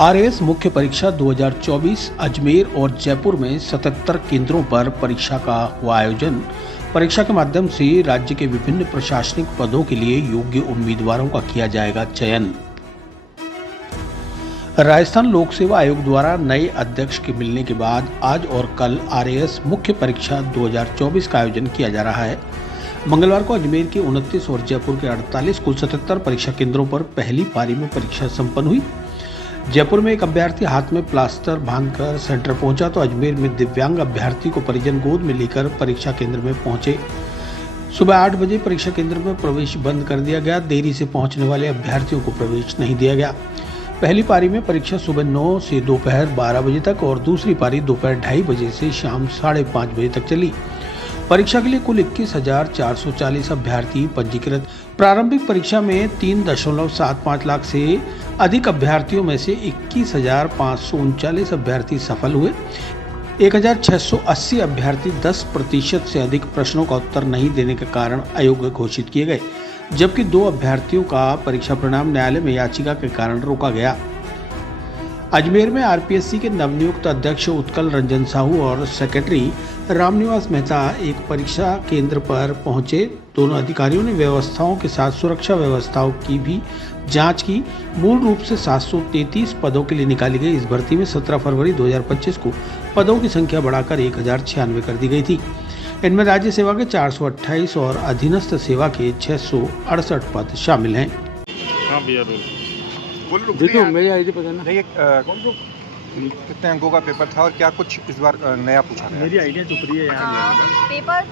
RAS मुख्य परीक्षा 2024 अजमेर और जयपुर में 77 केंद्रों पर परीक्षा का हुआ आयोजन। परीक्षा के माध्यम से राज्य के विभिन्न प्रशासनिक पदों के लिए योग्य उम्मीदवारों का किया जाएगा चयन। राजस्थान लोक सेवा आयोग द्वारा नए अध्यक्ष के मिलने के बाद आज और कल आरएएस मुख्य परीक्षा 2024 का आयोजन किया जा रहा है। मंगलवार को अजमेर के 29 और जयपुर के 48 कुल 77 परीक्षा केंद्रों पर पहली पारी में परीक्षा संपन्न हुई। जयपुर में एक अभ्यर्थी हाथ में प्लास्टर बांधकर सेंटर पहुंचा तो अजमेर में दिव्यांग अभ्यर्थी को परिजन गोद में लेकर परीक्षा केंद्र में पहुंचे। सुबह 8 बजे परीक्षा केंद्र में प्रवेश बंद कर दिया गया। देरी से पहुंचने वाले अभ्यर्थियों को प्रवेश नहीं दिया गया। पहली पारी में परीक्षा सुबह 9 से दोपहर 12 बजे तक और दूसरी पारी दोपहर 2:30 बजे से शाम 5:30 बजे तक चली। परीक्षा के लिए कुल 21,440 अभ्यर्थी पंजीकृत। प्रारंभिक परीक्षा में 3.75 लाख से अधिक अभ्यर्थियों में से 21,539 अभ्यर्थी सफल हुए। 1,680 अभ्यर्थी 10% से अधिक प्रश्नों का उत्तर नहीं देने के कारण अयोग्य घोषित किए गए, जबकि 2 अभ्यर्थियों का परीक्षा परिणाम न्यायालय में याचिका के कारण रोका गया। अजमेर में आरपीएससी के नवनियुक्त अध्यक्ष उत्कल रंजन साहू और सेक्रेटरी रामनिवास मेहता एक परीक्षा केंद्र पर पहुंचे। दोनों अधिकारियों ने व्यवस्थाओं के साथ सुरक्षा व्यवस्थाओं की भी जांच की। मूल रूप से 733 पदों के लिए निकाली गई इस भर्ती में 17 फरवरी 2025 को पदों की संख्या बढ़ाकर 1096 कर दी गई थी। इनमें राज्य सेवा के 428 और अधीनस्थ सेवा के 668 पद शामिल हैं। हाँ भैया देखो मेरी आईडी पता ना कितने अंकों का पेपर था और क्या कुछ इस बार नया पूछा गया? मेरी आइडिया चुप रही है यार।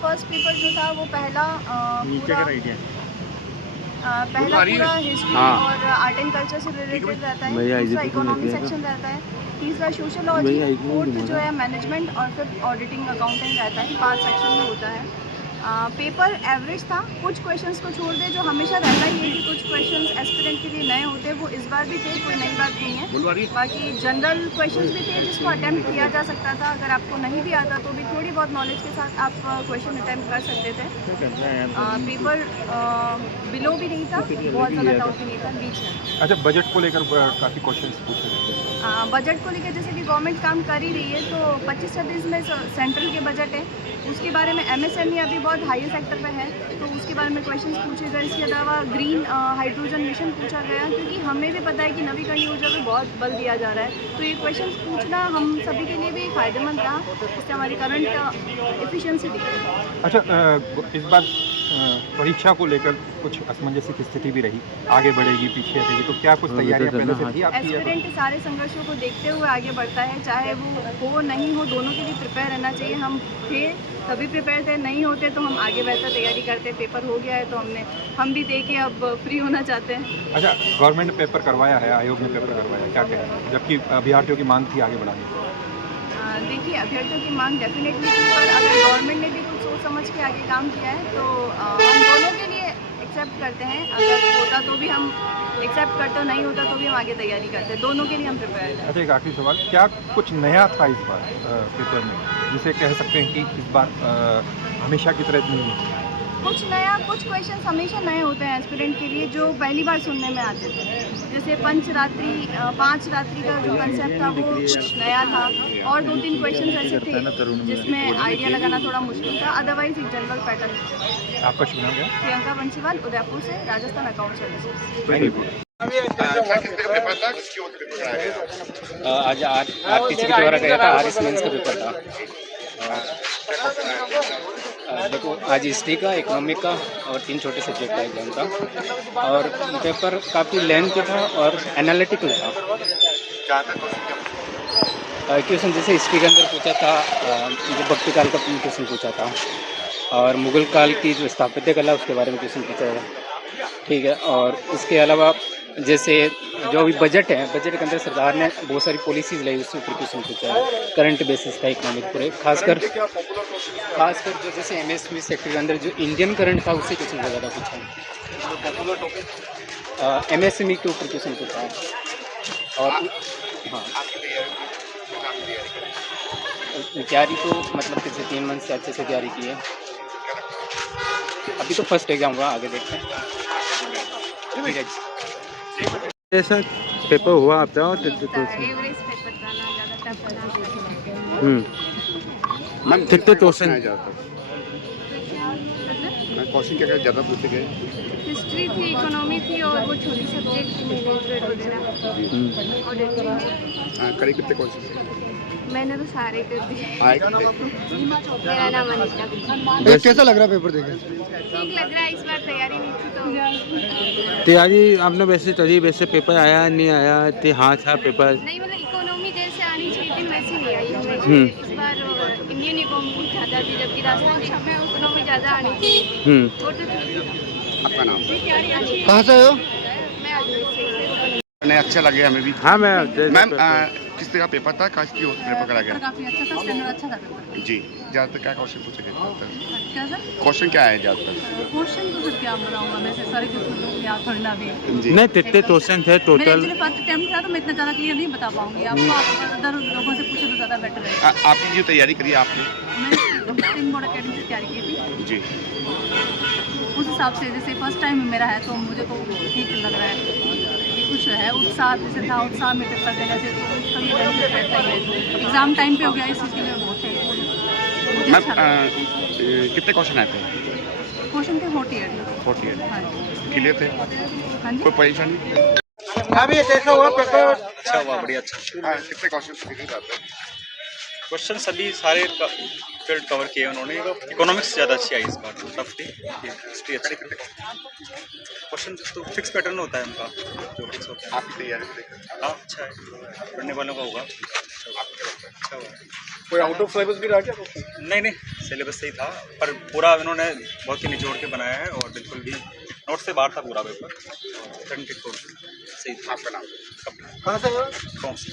फर्स्ट पेपर जो था वो पहला नीचे का आइडिया पहला पूरा हिस्ट्री और आर्ट एंड कल्चर से रिलेटेड रहता है। दूसरा इकोनॉमिक सेक्शन रहता है। तीसरा सोशियोलॉजी, फोर्थ जो है मैनेजमेंट और फिर ऑडिटिंग अकाउंटिंग रहता है। 5 सेक्शन में होता है। पेपर एवरेज था। कुछ क्वेश्चंस को छोड़ दे जो हमेशा रहता ही है कि कुछ क्वेश्चंस एस्पिरेंट के लिए नए होते हैं, वो इस बार भी थे, कोई नई बात नहीं है। बाकी जनरल क्वेश्चंस भी थे जिसको अटेम्प्ट किया जा सकता था। अगर आपको नहीं भी आता तो भी थोड़ी बहुत नॉलेज के साथ आप क्वेश्चन अटेम्प्ट कर सकते थे। पेपर बिलो भी नहीं था, बहुत ज़्यादा टाउट भी नहीं था, बीच में। अच्छा, बजट को लेकर काफ़ी क्वेश्चन पूछे गए। बजट को लेकर जैसे कि गवर्नमेंट काम कर ही रही है तो 25% में सेंट्रल के बजट है, उसके बारे में एमएसएमई अभी बहुत हाईएस्ट सेक्टर पे है तो उसके बारे में क्वेश्चंस पूछे गए। इसके अलावा ग्रीन हाइड्रोजन मिशन पूछा गया, क्योंकि हमें भी पता है कि नवीकरणीय ऊर्जा में बहुत बल दिया जा रहा है, तो ये क्वेश्चंस पूछना हम सभी के लिए भी फायदेमंद रहा। इससे हमारी करंट एफिशिएंसी दिख रही है। अच्छा, इस बार परीक्षा को लेकर कुछ असमंजस की स्थिति भी रही, आगे बढ़ेगी पीछे रहेगी, तो क्या कुछ तैयारियां पहले से थी आपकी? एस्पिरेंट सारे संघर्षों को देखते हुए आगे बढ़ता है, चाहे वो हो नहीं हो, दोनों के लिए प्रिपेयर रहना चाहिए। हम थे तभी प्रिपेयर थे, नहीं होते तो हम आगे बेहतर तैयारी करते। पेपर हो गया है तो हम भी दे के अब फ्री होना चाहते हैं। अच्छा, गवर्नमेंट ने पेपर करवाया है, आयोग ने पेपर करवाया, क्या कहें, जबकि अभ्यर्थियों की मांग थी आगे बढ़ाने की? देखिए, अभ्यर्थियों की मांग डेफिनेटली थी, पर अगर गवर्नमेंट ने भी कुछ सोच समझ के आगे काम किया है तो हम दोनों के लिए एक्सेप्ट करते हैं। अगर होता तो भी हम एक्सेप्ट करते, नहीं होता तो भी हम आगे तैयारी करते हैं। दोनों के लिए हम प्रिपेयर हैं। अच्छा, एक आखिरी सवाल, क्या कुछ नया था इस बार पेपर में जिसे कह सकते हैं कि इस बार हमेशा की तरह नहीं है? कुछ नया, कुछ क्वेश्चन हमेशा नए होते हैं एस्पिरेंट के लिए जो पहली बार सुनने में आते थे। जैसे 5 रात्रि का जो कंसेप्ट था वो कुछ नया था, और 2-3 क्वेश्चन ऐसे थे जिसमें आइडिया लगाना थोड़ा मुश्किल था। अदरवाइज एक जनरल पैटर्न। आपका शुभ नाम क्या? प्रियंका बंसीवाल, उदयपुर से, राजस्थान अकाउंट सर्विसेज। आज आरपीसी के द्वारा गया था, आरएस मेंस का पेपर था। देखो, आज हिस्ट्री का, इकोनॉमिक का और 3 छोटे सब्जेक्ट का एग्जाम था, और पेपर काफ़ी लेंथ था और एनालिटिकल था। क्वेश्चन जैसे हिस्ट्री के अंदर पूछा था, जो भक्ति काल का क्वेश्चन पूछा था, और मुगल काल की जो स्थापत्य कला उसके बारे में क्वेश्चन पूछा है, ठीक है। और इसके अलावा जैसे जो अभी बजट है, बजट के अंदर सरकार ने बहुत सारी पॉलिसीज़ लाई, उससे ऊपर क्वेश्चन पूछा है। करंट बेसिस था इकोनॉमिक पूरे, खासकर जो जैसे एमएसएमई सेक्टर के अंदर जो इंडियन करंट था उससे क्वेश्चन ज़्यादा पूछा है। एमएसएमई के ऊपर क्वेश्चन पूछा है। और हाँ, तैयारी तो मतलब पिछले 3 मंथ से अच्छे से तैयारी की है। अभी तो फर्स्ट एग्जाम हुआ, आगे देखते हैं। ऐसा पेपर हुआ आपका एवरेज पेपर था ना, ज़्यादा टफ ना। मैम कितने क्वेश्चन क्वेश्चन क्या ज़्यादा पूछे गए? हिस्ट्री थी, इकोनॉमी थी और वो छोटी सब्जेक्ट मैनेजमेंट वगैरह ऑडिट। करीब कितने क्वेश्चन मैंने तो सारे कर दिए। आएगा? मेरा नाम अनिता। कैसा लग रहा पेपर देखे? ठीक लग रहा है, इस बार तैयारी नहीं थी तो तैयारी आपने वैसे चली, वैसे पेपर आया नहीं आया, हाँ था पेपर? नहीं, मतलब इकोनॉमी जैसे आनी चाहिए थी वैसे नहीं आई हमें। इस बार इंडियन इकोनॉमी ज़्यादा थी, जबकि राजस्थान में इकोनॉमी ज़्यादा आनी चाहिए थी। और तो आपका नाम? कहाँ से हो? मैं अजमेर से। नहीं, अच्छा लगे हमें भी। हाँ मैम किस तरह का पेपर था? काश की पेपर करा गया? काफ़ी अच्छा था, स्टैंडर्ड अच्छा था पेपर। जी, ज़्यादातर क्या क्वेश्चन पूछे गए? क्या सर? क्वेश्चन क्या है ज़्यादातर? क्वेश्चन तो सर क्या बताऊंगा, मैं सारे क्वेश्चन याद थोड़ी ना भी। जी, नहीं कितने क्वेश्चन थे मेरा टोटल? एक्चुअली फर्स्ट अटेम्प्ट था तो मैं इतना ज़्यादा क्लियर नहीं बता पाऊंगी आपको। आप अदर लोगों से पूछे तो ज़्यादा बेटर है। आपकी जो तैयारी करी है आपने? मैंने स्टीम बोर्ड अकेडमी से तैयारी की थी। जी, उस हिसाब से जैसे फर्स्ट टाइम मेरा है तो मुझे तो ठीक लग रहा है कि कुछ है उत्साह, जैसे था उत्साह में पेपर देने से तो कभी रहता ही है। एग्ज़ाम टाइम पे हो गया, इस चीज़ के लिए बहुत है। मैम कितने क्वेश्चन आए थे? क्वेश्चन थे 48। 48 हाँ जी। क्लियर थे? हाँ जी। कोई परेशानी? अभी कैसा हुआ पेपर? अच्छा हुआ, बढ़िया अच्छा। कितने क्वेश्चन क्लियर आते हैं? क्वेश्चन सभी सारे फील्ड कवर किए उन्होंने। इकोनॉमिक्स ज़्यादा अच्छी आई इस बार, टफ थी। हिस्ट्री अच्छी। क्वेश्चन तो फिक्स पैटर्न होता है उनका, जो फिक्स होता है। आपकी तैयारी? हाँ अच्छा है, पढ़ने वालों का होगा। अच्छा हुआ। कोई आउट ऑफ सिलेबस भी रहा क्या? नहीं, सिलेबस सही था, पर पूरा इन्होंने बहुत ही निचोड़ के बनाया है और बिल्कुल भी नोट से बाहर था पूरा पेपर। सही था। आपका नाम? कहाँ से हो? कौन सी?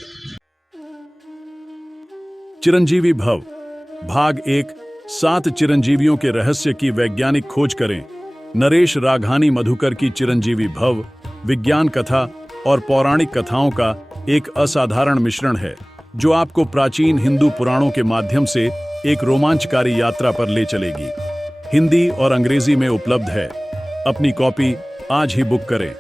चिरंजीवी भव भाग 1 7 चिरंजीवियों के रहस्य की वैज्ञानिक खोज करें। नरेश राघानी मधुकर की चिरंजीवी भव विज्ञान कथा और पौराणिक कथाओं का एक असाधारण मिश्रण है जो आपको प्राचीन हिंदू पुराणों के माध्यम से एक रोमांचकारी यात्रा पर ले चलेगी। हिंदी और अंग्रेजी में उपलब्ध है। अपनी कॉपी आज ही बुक करें।